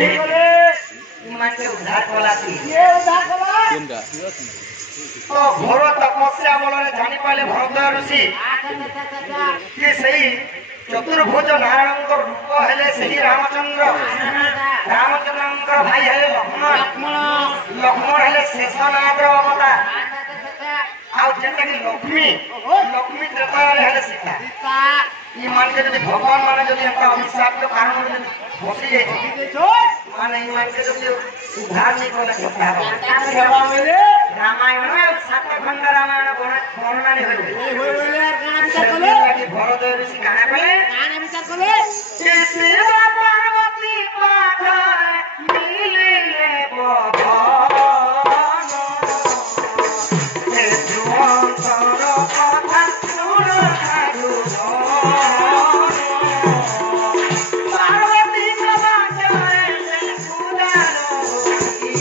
इमान के उद्धार कलासी ये उद्धार कला तो घोर तपस्या बलरे जानि पाले भरत ऋषि कि सही चतुर्भुज नारायण को रूप हेले सही रामचंद्र भाई हेले लक्ष्मण हेले शेषनाग अवतार आउ जेता कि लक्ष्मी त्रेता हेले सीता ई मान के यदि भगवान माने यदि अपना अभिशाप के कारण में फंसी जाए माने ई मान के यदि उद्धार नहीं कर सकता है रामायण में सात खंड रामायण वर्णना नहीं होले कि भरत ऋषि कहां कले कि शिव पार्वती पाखर मिलिले भगवान हे जुवंतर कथा सुन साधु पार्वती का बाचाए सुदानो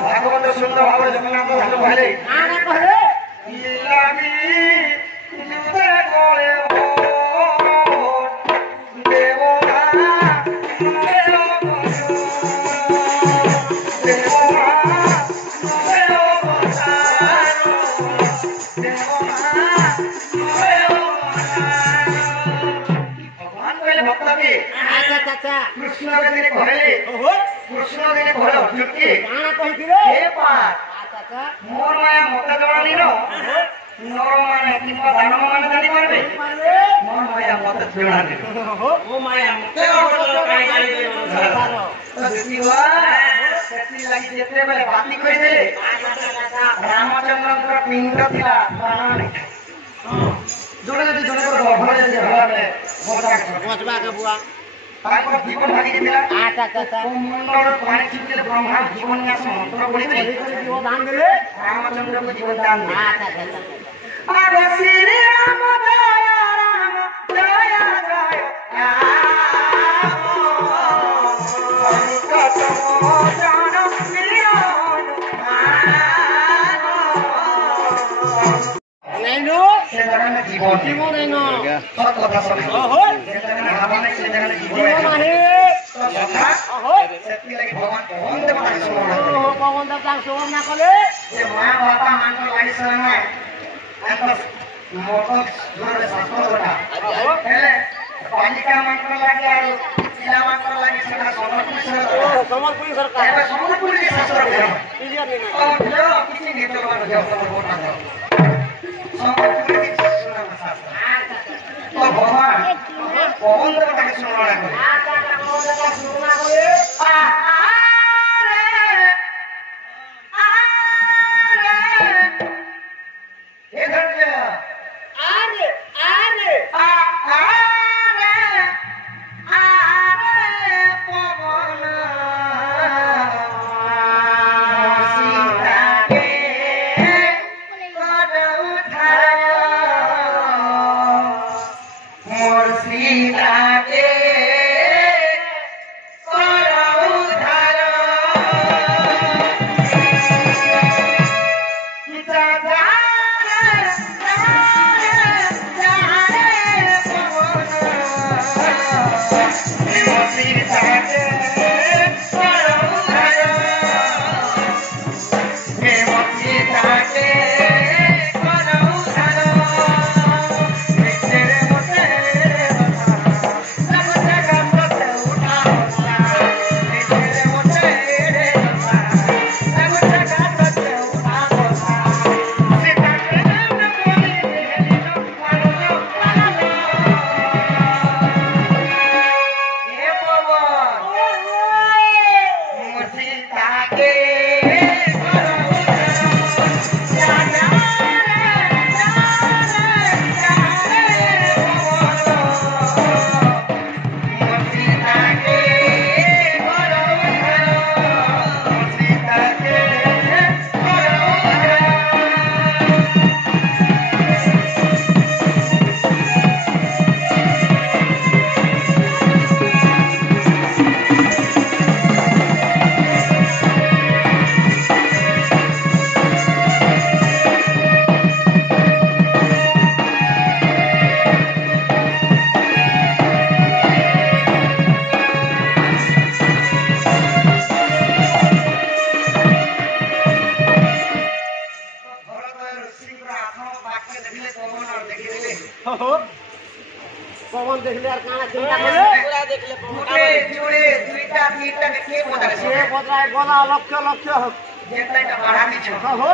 भागवत सुंदर भाव जगन्नाथ कहले कृष्ण दिने कहले अर्जुन की हे पार्थ मोर माया मत जवानी रो नर माने किंबा दानव माने जानि पारबे मोर माया मत जवानी ओ माया मत तो दिवा सेती लागि जेते बेले बाती कहि देले रामचंद्र पिंड थिला प्राण जोड़े जदि जोड़े को भरे जे भले मोटा के बुआ तापर जीवन भागी दिला ओ मंडल पानी चिपके ब्रह्मा जीवन का मंत्र बोली जीवन दान देले रामचंद्र को जीवन दान दे अरे श्री राम जय राम जय जय राम कतमो जान प्रिय नैनो से जगह में जीवन नैनो सब कथा सुन हो से जगह में हमारे से जगह में जीवन माने हो सेती लागि भगवान भगवान देवता सुनो भगवान देवता सुनो ना कले जे माया बापा मान को लागि शरण है अंत मोटो जोरे शास्त्र बता पहले पालिका मान को लागि आरो जिला मान को लागि सदा समर्पण सरकार एबे समर्पण के शास्त्र है क्लियर नहीं और जो किसी नेता जो सब बोलना जाओ सब पूरी की सुना भाषा तो भगवान कौन तो ताके सुनना करे कौन तो सुनना करे ये धरती आरे आरे पवन सीता के करऊ मोर सीता के करऊ पवन देखले আর কানা চিন্তা করে পুরা দেখলে জুড়ে জুড়ে দুইটা তিনটা কে বদলা সে বদলায় গলা লক্ষ লক্ষ যেটা বাড়া দিছো হো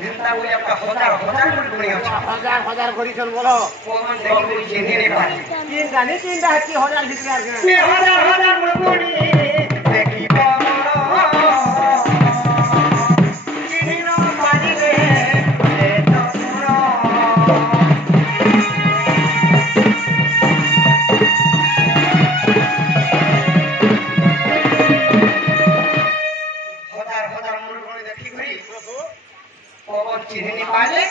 যেটা ওই একটা হাজার হাজার করে আছে হাজার হাজার করিছন বলো পवन দেখি ওই জেনে নে পারে তিনটা কি হাজার ভিতরে আর কে হাজার হাজার মুড়ি দেখি চিনিনো পানিলে সে তো পুরো पवन चिन्ह पाले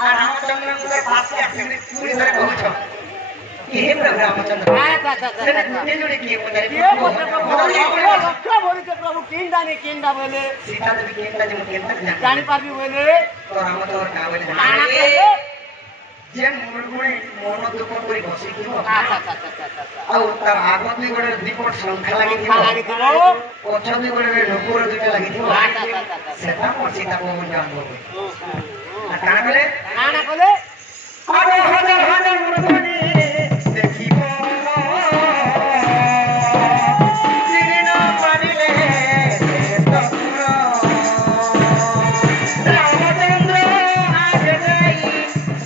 और रामचंद्र के पास के आखिरी पूरी तरह पहुंचो ये रामचंद्र ये जोड़े किए बोले লক্ষ বলিছে প্রভু কিন্ডা বলে सीता देवी केंद्र जो केंद्र জানি পারবি বলে तो रामचंद्र का बोले जे मुरगुणी मन दुख करी बसी कि আচ্ছা आ तार आगत भी गोटे रिपोर्ट संख्या लगी थी पछ भी गोटे नुपुर दुटा लगी थी सेटा पर सीता पवन जान काना बोले आगे हजार हजार मुरगुणी देखी चिन्ह पानिले तो पुरो रामचंद्र आज जाई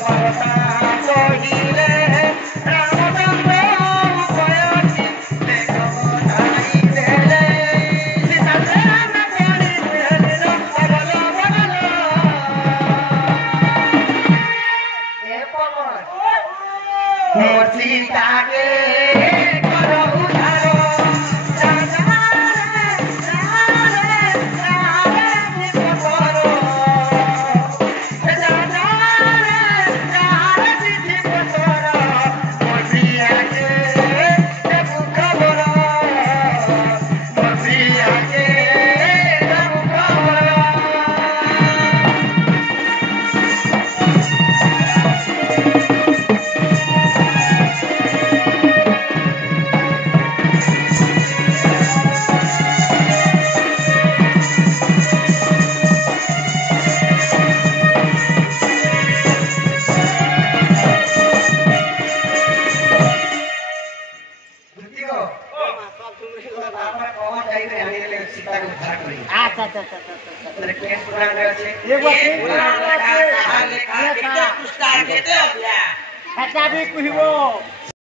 सरता कहिले रामचंद्र कयति देखो ताई देले सीता राम पानी देले बदल ए पवन मोर सीता के करो उधारो ହେଟା ବି କହିବ